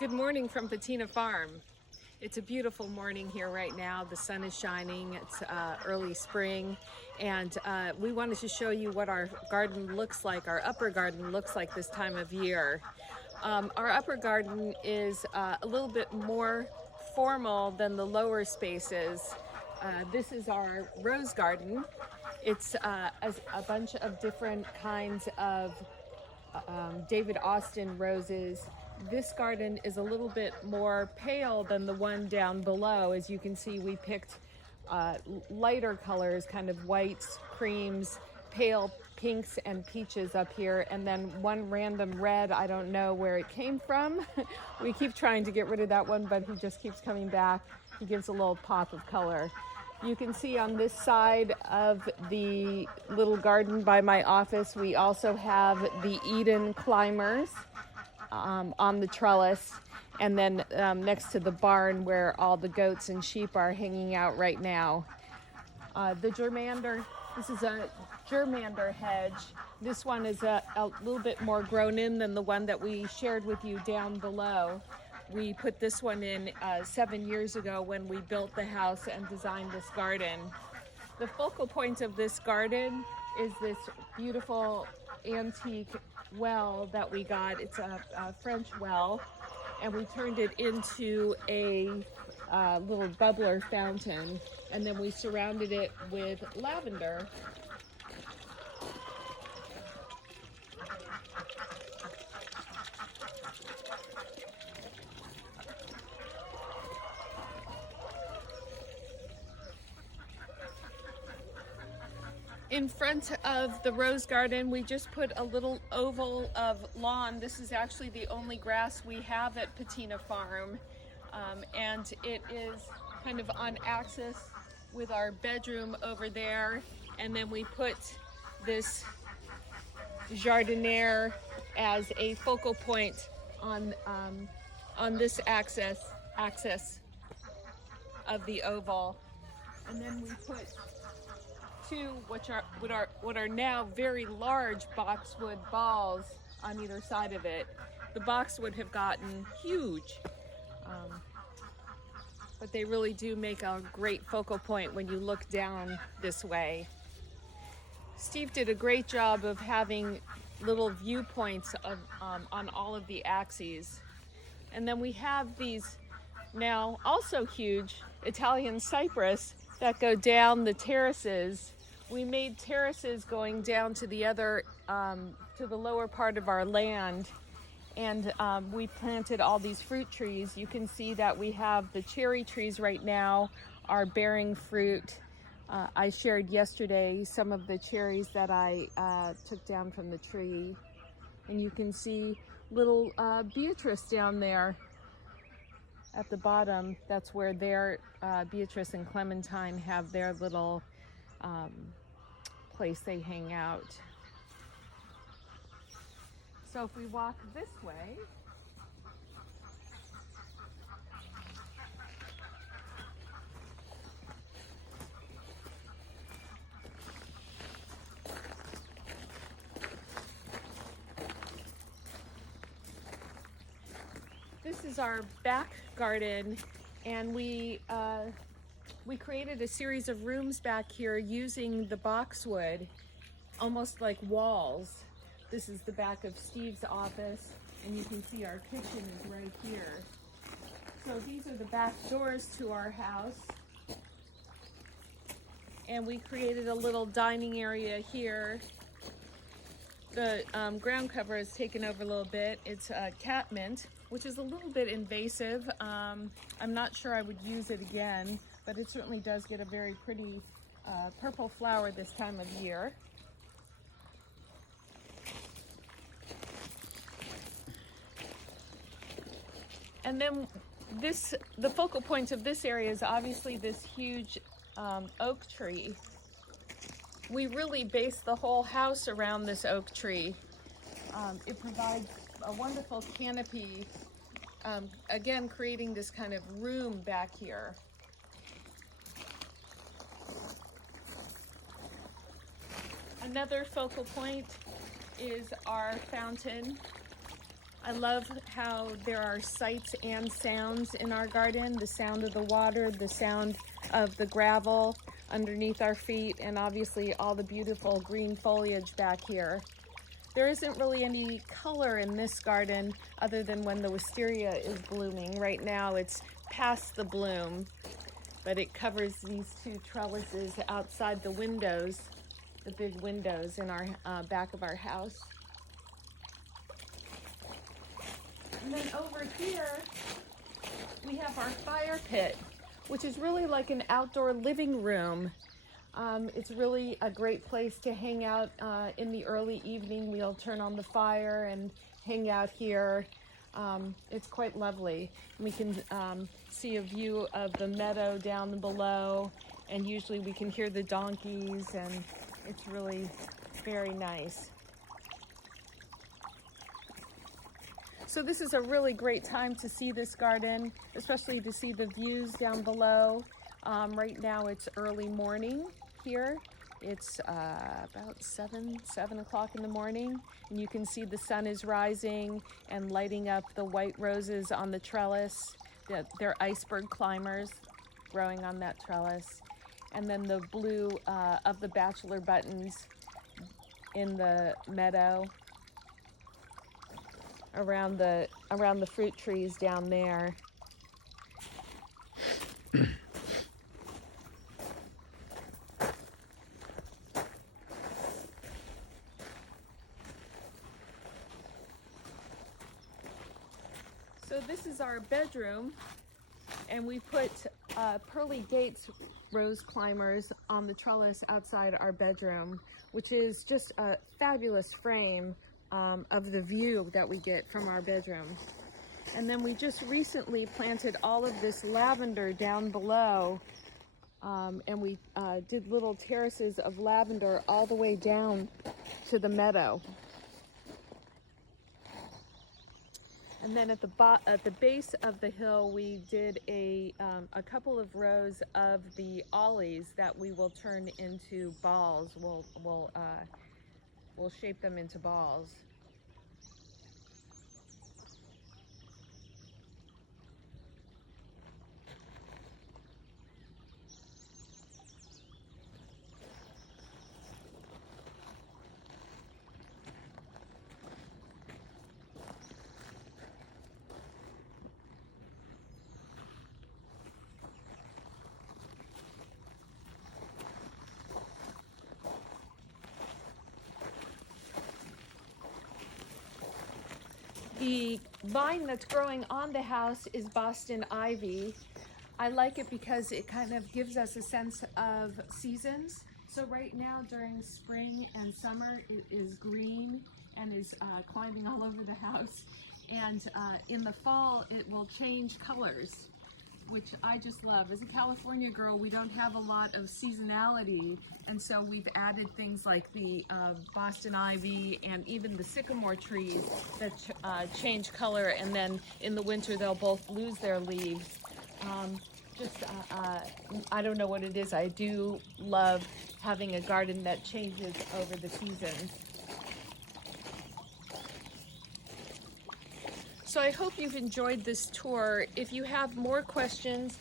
Good morning from Patina Farm. It's a beautiful morning here right now. The sun is shining. It's early spring, and we wanted to show you what our garden looks like, our upper garden looks like this time of year. Our upper garden is a little bit more formal than the lower spaces. This is our rose garden. It's a bunch of different kinds of David Austin roses. This garden is a little bit more pale than the one down below. As you can see, we picked lighter colors, kind of whites, creams, pale pinks and peaches up here, and then one random red. I don't know where it came from. We keep trying to get rid of that one, but he just keeps coming back. He gives a little pop of color. You can see on this side of the little garden by my office, we also have the Eden climbers on the trellis, and then next to the barn where all the goats and sheep are hanging out right now. The germander, this is a germander hedge. This one is a little bit more grown in than the one that we shared with you down below. We put this one in 7 years ago when we built the house and designed this garden. The focal point of this garden is this beautiful antique well that we got. It's a French well, and we turned it into a little bubbler fountain, and then we surrounded it with lavender. In front of the rose garden, we just put a little oval of lawn. This is actually the only grass we have at Patina Farm, and it is kind of on axis with our bedroom over there. And then we put this jardiniere as a focal point on this axis of the oval. And then we put two what are now very large boxwood balls on either side of it. The boxwood have gotten huge, but they really do make a great focal point when you look down this way. Steve did a great job of having little viewpoints on all of the axes. And then we have these now also huge Italian cypress that go down the terraces. We made terraces going down to the other, to the lower part of our land, and we planted all these fruit trees. You can see that we have the cherry trees right now are bearing fruit. I shared yesterday some of the cherries that I took down from the tree, and you can see little Beatrice down there at the bottom. That's where their Beatrice and Clementine have their little place they hang out. So if we walk this way, this is our back garden, and we created a series of rooms back here using the boxwood, almost like walls. This is the back of Steve's office, and you can see our kitchen is right here. So these are the back doors to our house. And we created a little dining area here. The ground cover is taken over a little bit. It's catmint, which is a little bit invasive. I'm not sure I would use it again, but it certainly does get a very pretty purple flower this time of year. And then the focal point of this area is obviously this huge oak tree. We really base the whole house around this oak tree. It provides a wonderful canopy, again creating this kind of room back here. Another focal point is our fountain. I love how there are sights and sounds in our garden. The sound of the water, the sound of the gravel underneath our feet, and obviously all the beautiful green foliage back here. There isn't really any color in this garden other than when the wisteria is blooming. Right now it's past the bloom, but it covers these two trellises outside the windows, the big windows in our back of our house. And then over here, we have our fire pit, which is really like an outdoor living room. It's really a great place to hang out in the early evening. We'll turn on the fire and hang out here. It's quite lovely. We can see a view of the meadow down below, and usually we can hear the donkeys, and it's really very nice. So this is a really great time to see this garden, especially to see the views down below. Right now it's early morning here. It's about 7 o'clock in the morning, and you can see the sun is rising and lighting up the white roses on the trellis. They're iceberg climbers growing on that trellis. And then the blue of the bachelor buttons in the meadow around the fruit trees down there. So this is our bedroom, and we put Pearly Gates rose climbers on the trellis outside our bedroom, which is just a fabulous frame of the view that we get from our bedroom. And then we just recently planted all of this lavender down below, and we did little terraces of lavender all the way down to the meadow. And then at the base of the hill, we did a couple of rows of the ollies that we will turn into balls. We'll shape them into balls. The vine that's growing on the house is Boston ivy. I like it because it kind of gives us a sense of seasons. So right now during spring and summer, it is green and is climbing all over the house. And in the fall, it will change colors, which I just love. As a California girl, we don't have a lot of seasonality, and so we've added things like the Boston ivy and even the sycamore trees that change color, and then in the winter they'll both lose their leaves. I don't know what it is. I do love having a garden that changes over the seasons. So I hope you've enjoyed this tour. If you have more questions,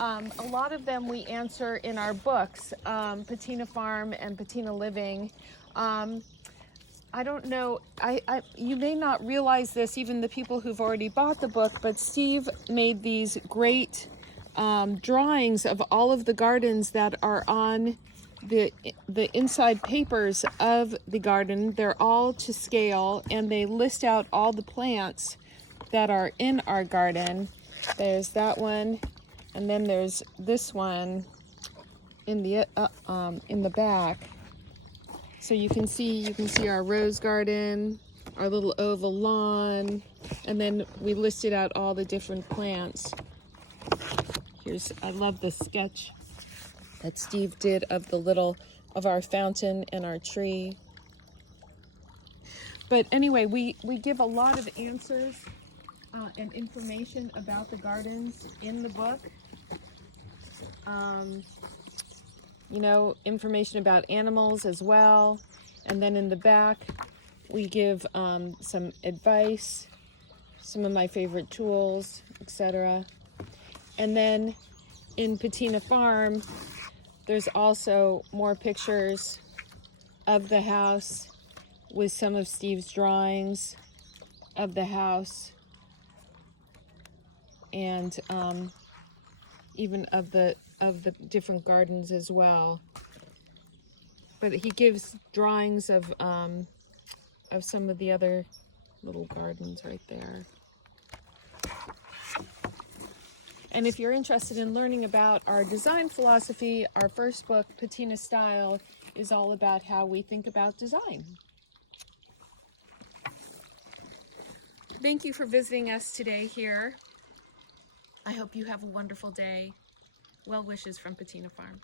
a lot of them we answer in our books, Patina Farm and Patina Living. I don't know, you may not realize this, even the people who've already bought the book, but Steve made these great drawings of all of the gardens that are on the inside papers of the garden. They're all to scale, and they list out all the plants that are in our garden. There's that one, and then there's this one in the back. So you can see our rose garden, our little oval lawn, and then we listed out all the different plants. I love the sketch that Steve did of our fountain and our tree. But anyway, we give a lot of answers and information about the gardens in the book. Information about animals as well. And then in the back, we give some advice some of my favorite tools, etc. And then in Patina Farm, there's also more pictures of the house with some of Steve's drawings of the house, and even of the different gardens as well. But he gives drawings of some of the other little gardens right there. And if you're interested in learning about our design philosophy, our first book, Patina Style, is all about how we think about design. Thank you for visiting us today here. I hope you have a wonderful day. Well wishes from Patina Farm.